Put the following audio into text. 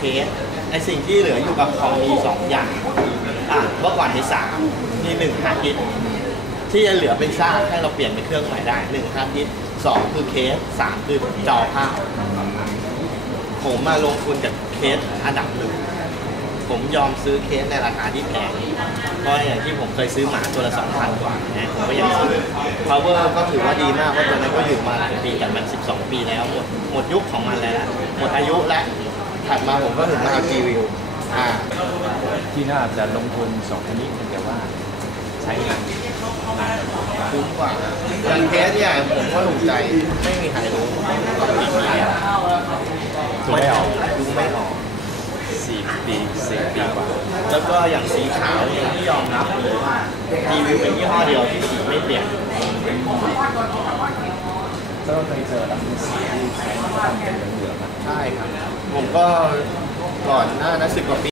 เคสไอสิ่งที่เหลืออยู่กับคอมมีสองอย่างอะเมื่อก่อนมีสามมีหนึ่งฮาร์ดดิสก์ที่จะเหลือเป็นซากให้เราเปลี่ยนเป็นเครื่องใหม่ได้หนึ่งฮาร์ดดิสก์สองคือเคสสามคือจอภาพผมมาลงทุนกับเคสอันดับหนึ่งผมยอมซื้อเคสในราคาที่แพงเพราะอย่างที่ผมเคยซื้อหมาตัวละสองพันกว่านะผมก็ยังซื้อ power ก็ถือว่าดีมากเพราะตัวนั้นก็อยู่มาหลายปีแต่มัน 12 ปีแล้วหมดหมดยุคของมันแล้วหมดอายุแล้ว ถัดมาผมก็ถึงมาเอา G View อ่าที่น่าจะลงทุนสองอันนี้เป็นแต่ว่าใช้งานนานกว่าคุ้มกว่าอย่างเคสเนี่ยผมก็ถูกใจไม่มีใครรู้ว่ากี่ปีอะตัวไม่ออกดูไม่ออกสี่ปีสี่ปีกว่าแล้วก็อย่างสีขาวเนี่ยที่ยอมรับเลยว่ารีวิวเป็นยี่ห้อเดียวที่สีไม่เปลี่ยนก็เคยเจอแล้วมีสีที่ใช้มาทำเป็นเหลืองๆอะ ใช่ครับ ผมก็ก่อนหน้านั้นสิบกว่าปี